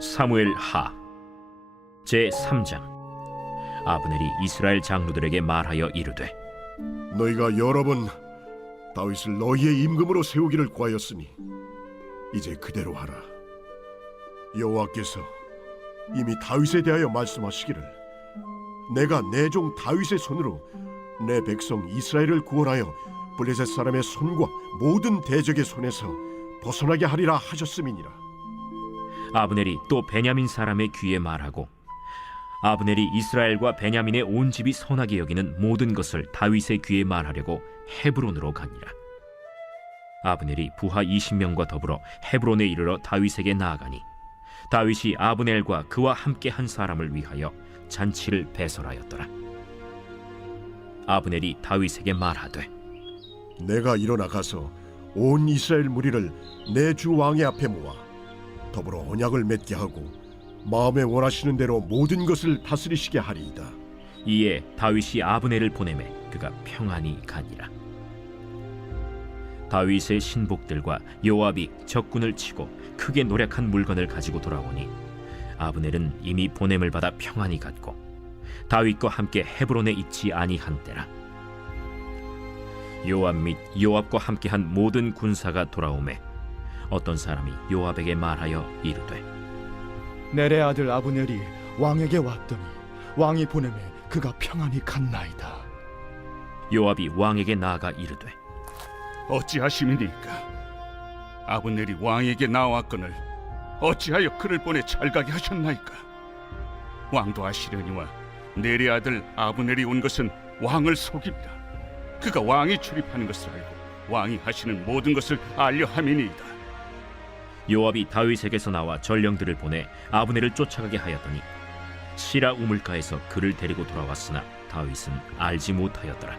사무엘 하 제3장. 아브넬이 이스라엘 장로들에게 말하여 이르되, 너희가 여러 번 다윗을 너희의 임금으로 세우기를 구하였으니 이제 그대로 하라. 여호와께서 이미 다윗에 대하여 말씀하시기를, 내가 내 종 다윗의 손으로 내 백성 이스라엘을 구원하여 블레셋 사람의 손과 모든 대적의 손에서 벗어나게 하리라 하셨음이니라. 아브넬이 또 베냐민 사람의 귀에 말하고, 아브넬이 이스라엘과 베냐민의 온 집이 선하게 여기는 모든 것을 다윗의 귀에 말하려고 헤브론으로 가니라. 아브넬이 부하 20명과 더불어 헤브론에 이르러 다윗에게 나아가니, 다윗이 아브넬과 그와 함께 한 사람을 위하여 잔치를 배설하였더라. 아브넬이 다윗에게 말하되, 내가 일어나 가서 온 이스라엘 무리를 내 주 왕의 앞에 모아 더불어 언약을 맺게 하고 마음에 원하시는 대로 모든 것을 다스리시게 하리이다. 이에 다윗이 아브넬을 보내매 그가 평안히 가니라. 다윗의 신복들과 요압이 적군을 치고 크게 노력한 물건을 가지고 돌아오니 아브넬은 이미 보냄을 받아 평안히 갔고 다윗과 함께 헤브론에 있지 아니한 때라. 요압 및 요압과 함께한 모든 군사가 돌아오매 어떤 사람이 요압에게 말하여 이르되, 넬의 아들 아브넬이 왕에게 왔더니 왕이 보내매 그가 평안히 갔나이다. 요압이 왕에게 나아가 이르되, 어찌하심이니까? 아브넬이 왕에게 나왔거늘 어찌하여 그를 보내 잘가게 하셨나이까? 왕도 아시려니와 넬의 아들 아브넬이 온 것은 왕을 속입니다. 그가 왕이 출입하는 것을 알고 왕이 하시는 모든 것을 알려 함이니이다. 요압이 다윗에게서 나와 전령들을 보내 아브넬을 쫓아가게 하였더니 시라 우물가에서 그를 데리고 돌아왔으나 다윗은 알지 못하였더라.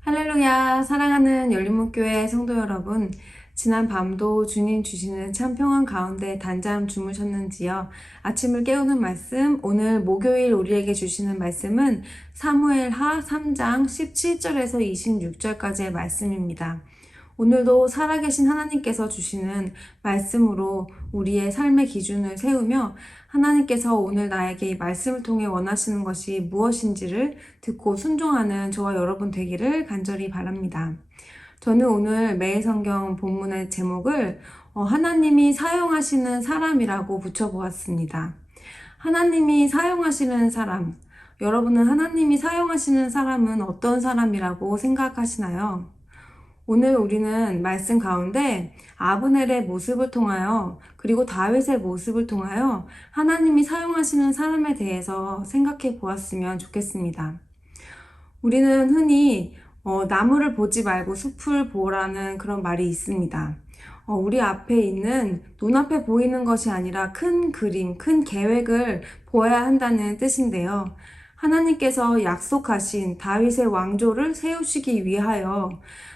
할렐루야. 사랑하는 열린문교회 성도 여러분, 지난 밤도 주님 주시는 참 평안 가운데 단잠 주무셨는지요? 아침을 깨우는 말씀, 오늘 목요일 우리에게 주시는 말씀은 사무엘하 3장 17절에서 26절까지의 말씀입니다. 오늘도 살아계신 하나님께서 주시는 말씀으로 우리의 삶의 기준을 세우며 하나님께서 오늘 나에게 이 말씀을 통해 원하시는 것이 무엇인지를 듣고 순종하는 저와 여러분 되기를 간절히 바랍니다. 저는 오늘 매일 성경 본문의 제목을 하나님이 사용하시는 사람이라고 붙여보았습니다. 하나님이 사용하시는 사람, 여러분은 하나님이 사용하시는 사람은 어떤 사람이라고 생각하시나요? 오늘 우리는 말씀 가운데 아브넬의 모습을 통하여 그리고 다윗의 모습을 통하여 하나님이 사용하시는 사람에 대해서 생각해 보았으면 좋겠습니다. 우리는 흔히 나무를 보지 말고 숲을 보라는 그런 말이 있습니다. 우리 앞에 있는 눈앞에 보이는 것이 아니라 큰 그림, 큰 계획을 보아야 한다는 뜻인데요. 하나님께서 약속하신 다윗의 왕조를 세우시기 위하여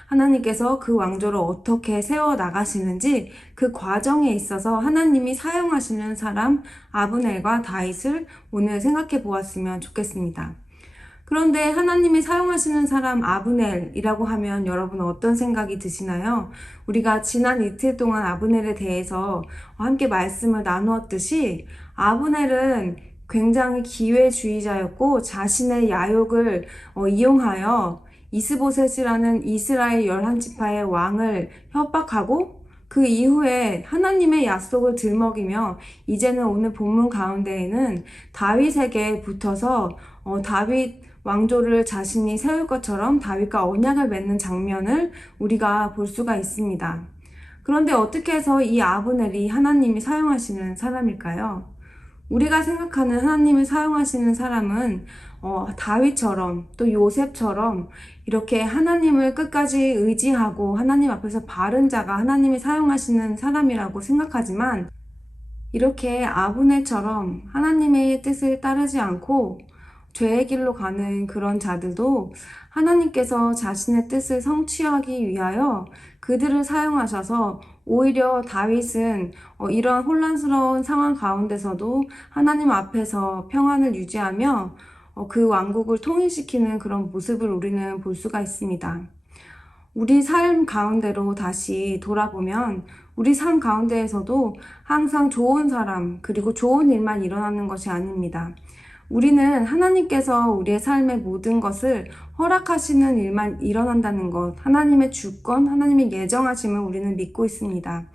하나님께서 그 왕조를 어떻게 세워 나가시는지 그 과정에 있어서 하나님이 사용하시는 사람 아브넬과 다윗을 오늘 생각해 보았으면 좋겠습니다. 그런데 하나님이 사용하시는 사람 아브넬이라고 하면 여러분 어떤 생각이 드시나요? 우리가 지난 이틀 동안 아브넬에 대해서 함께 말씀을 나누었듯이 아브넬은 굉장히 기회주의자였고 자신의 야욕을 이용하여 이스보셋이라는 이스라엘 11지파의 왕을 협박하고 그 이후에 하나님의 약속을 들먹이며 이제는 오늘 본문 가운데에는 다윗에게 붙어서 다윗 왕조를 자신이 세울 것처럼 다윗과 언약을 맺는 장면을 우리가 볼 수가 있습니다. 그런데 어떻게 해서 이 아브넬이 하나님이 사용하시는 사람일까요? 우리가 생각하는 하나님을 사용하시는 사람은 다윗처럼 또 요셉처럼 이렇게 하나님을 끝까지 의지하고 하나님 앞에서 바른 자가 하나님이 사용하시는 사람이라고 생각하지만 이렇게 아브넬처럼 하나님의 뜻을 따르지 않고 죄의 길로 가는 그런 자들도 하나님께서 자신의 뜻을 성취하기 위하여 그들을 사용하셔서 오히려 다윗은 이러한 혼란스러운 상황 가운데서도 하나님 앞에서 평안을 유지하며 그 왕국을 통일시키는 그런 모습을 우리는 볼 수가 있습니다. 우리 삶 가운데로 다시 돌아보면 우리 삶 가운데에서도 항상 좋은 사람, 그리고 좋은 일만 일어나는 것이 아닙니다. 우리는 하나님께서 우리의 삶의 모든 것을 허락하시는 일만 일어난다는 것, 하나님의 주권, 하나님의 예정하심을 우리는 믿고 있습니다.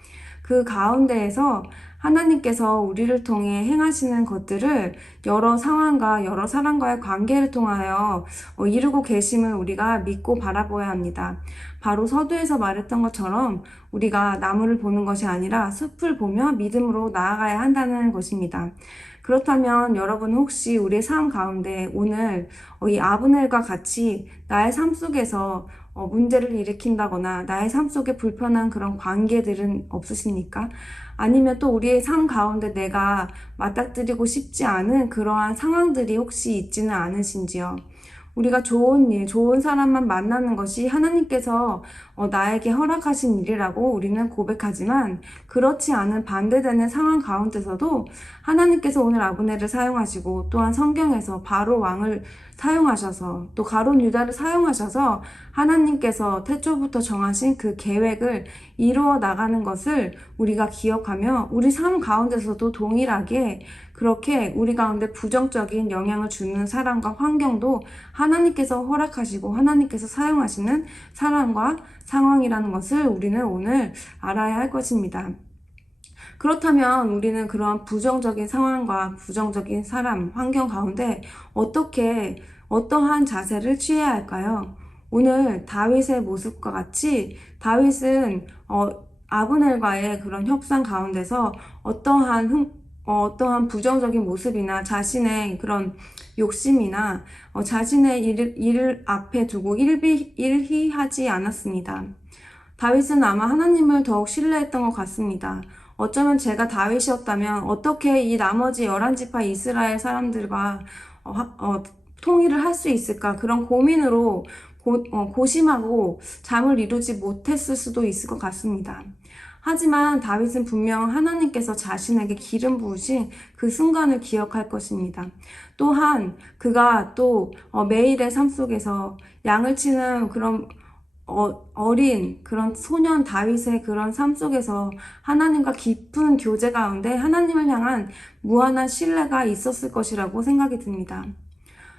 그 가운데에서 하나님께서 우리를 통해 행하시는 것들을 여러 상황과 여러 사람과의 관계를 통하여 이루고 계심을 우리가 믿고 바라보아야 합니다. 바로 서두에서 말했던 것처럼 우리가 나무를 보는 것이 아니라 숲을 보며 믿음으로 나아가야 한다는 것입니다. 그렇다면 여러분 혹시 우리의 삶 가운데 오늘 이 아브넬과 같이 나의 삶 속에서 문제를 일으킨다거나 나의 삶 속에 불편한 그런 관계들은 없으십니까? 아니면 또 우리의 삶 가운데 내가 맞닥뜨리고 싶지 않은 그러한 상황들이 혹시 있지는 않으신지요? 우리가 좋은 일, 좋은 사람만 만나는 것이 하나님께서 나에게 허락하신 일이라고 우리는 고백하지만 그렇지 않은 반대되는 상황 가운데서도 하나님께서 오늘 아브넬을 사용하시고 또한 성경에서 바로 왕을 사용하셔서 또 가룟 유다를 사용하셔서 하나님께서 태초부터 정하신 그 계획을 이루어 나가는 것을 우리가 기억하며 우리 삶 가운데서도 동일하게 그렇게 우리 가운데 부정적인 영향을 주는 사람과 환경도 하나님께서 허락하시고 하나님께서 사용하시는 사람과 상황이라는 것을 우리는 오늘 알아야 할 것입니다. 그렇다면 우리는 그러한 부정적인 상황과 부정적인 사람, 환경 가운데 어떠한 자세를 취해야 할까요? 오늘 다윗의 모습과 같이 다윗은 아브넬과의 그런 협상 가운데서 어떠한 부정적인 모습이나 자신의 그런 욕심이나 자신의 일을 앞에 두고 일희하지 않았습니다. 다윗은 아마 하나님을 더욱 신뢰했던 것 같습니다. 어쩌면 제가 다윗이었다면 어떻게 이 나머지 11지파 이스라엘 사람들과 통일을 할 수 있을까 그런 고민으로 고심하고 잠을 이루지 못했을 수도 있을 것 같습니다. 하지만 다윗은 분명 하나님께서 자신에게 기름 부으신 그 순간을 기억할 것입니다. 또한 그가 또 매일의 삶 속에서 양을 치는 그런 어린 그런 소년 다윗의 그런 삶 속에서 하나님과 깊은 교제 가운데 하나님을 향한 무한한 신뢰가 있었을 것이라고 생각이 듭니다.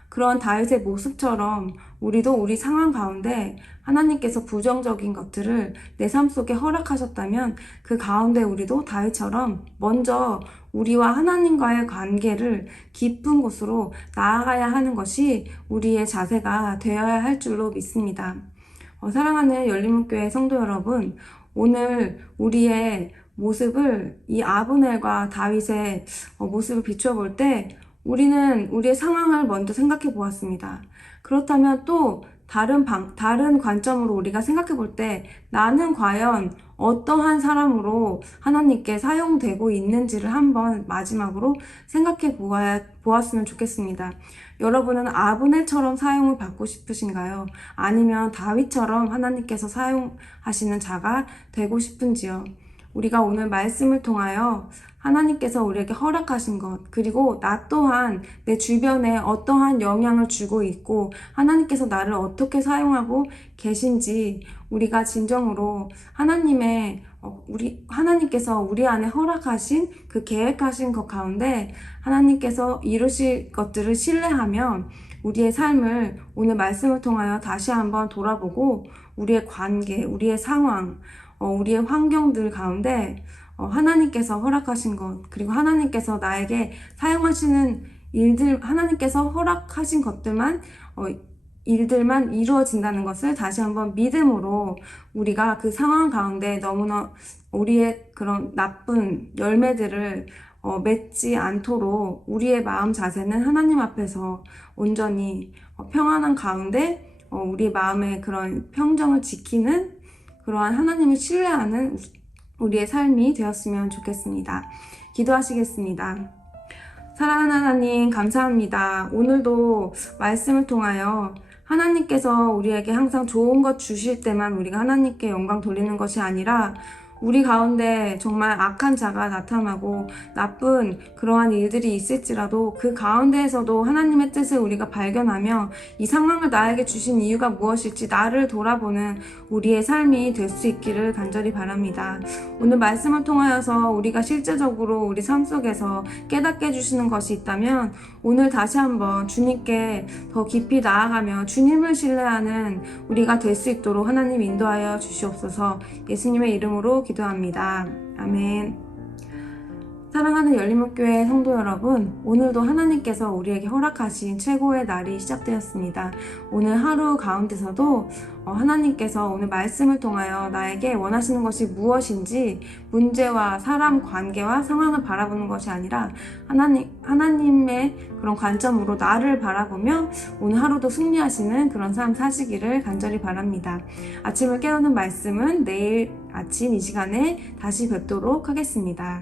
그런 다윗의 모습처럼 우리도 우리 상황 가운데 하나님께서 부정적인 것들을 내 삶 속에 허락하셨다면 그 가운데 우리도 다윗처럼 먼저 우리와 하나님과의 관계를 깊은 곳으로 나아가야 하는 것이 우리의 자세가 되어야 할 줄로 믿습니다. 사랑하는 열린문교회 성도 여러분, 오늘 우리의 모습을 이 아브넬과 다윗의 모습을 비추어 볼 때 우리는 우리의 상황을 먼저 생각해 보았습니다. 그렇다면 또 다른 관점으로 우리가 생각해 볼 때 나는 과연 어떠한 사람으로 하나님께 사용되고 있는지를 한번 마지막으로 생각해 보았으면 좋겠습니다. 여러분은 아브넬처럼 사용을 받고 싶으신가요? 아니면 다윗처럼 하나님께서 사용하시는 자가 되고 싶은지요? 우리가 오늘 말씀을 통하여 하나님께서 우리에게 허락하신 것, 그리고 나 또한 내 주변에 어떠한 영향을 주고 있고 하나님께서 나를 어떻게 사용하고 계신지 우리가 진정으로 하나님께서 우리 안에 허락하신 그 계획하신 것 가운데 하나님께서 이루실 것들을 신뢰하며 우리의 삶을 오늘 말씀을 통하여 다시 한번 돌아보고 우리의 관계, 우리의 상황, 우리의 환경들 가운데 하나님께서 허락하신 것, 그리고 하나님께서 나에게 사용하시는 일들, 하나님께서 허락하신 일들만 이루어진다는 것을 다시 한번 믿음으로 우리가 그 상황 가운데 너무나 우리의 그런 나쁜 열매들을 맺지 않도록 우리의 마음 자세는 하나님 앞에서 온전히 평안한 가운데 우리 마음의 그런 평정을 지키는 그러한 하나님을 신뢰하는 우리의 삶이 되었으면 좋겠습니다. 기도하시겠습니다. 사랑하는 하나님, 감사합니다. 오늘도 말씀을 통하여 하나님께서 우리에게 항상 좋은 것 주실 때만 우리가 하나님께 영광 돌리는 것이 아니라 우리 가운데 정말 악한 자가 나타나고 나쁜 그러한 일들이 있을지라도 그 가운데에서도 하나님의 뜻을 우리가 발견하며 이 상황을 나에게 주신 이유가 무엇일지 나를 돌아보는 우리의 삶이 될 수 있기를 간절히 바랍니다. 오늘 말씀을 통하여서 우리가 실제적으로 우리 삶 속에서 깨닫게 해주시는 것이 있다면 오늘 다시 한번 주님께 더 깊이 나아가며 주님을 신뢰하는 우리가 될 수 있도록 하나님 인도하여 주시옵소서. 예수님의 이름으로 기도합니다. 아멘. 사랑하는 열린목교회 성도 여러분, 오늘도 하나님께서 우리에게 허락하신 최고의 날이 시작되었습니다. 오늘 하루 가운데서도 하나님께서 오늘 말씀을 통하여 나에게 원하시는 것이 무엇인지 문제와 사람 관계와 상황을 바라보는 것이 아니라 하나님의 그런 관점으로 나를 바라보며 오늘 하루도 승리하시는 그런 삶 사시기를 간절히 바랍니다. 아침을 깨우는 말씀은 내일 아침 이 시간에 다시 뵙도록 하겠습니다.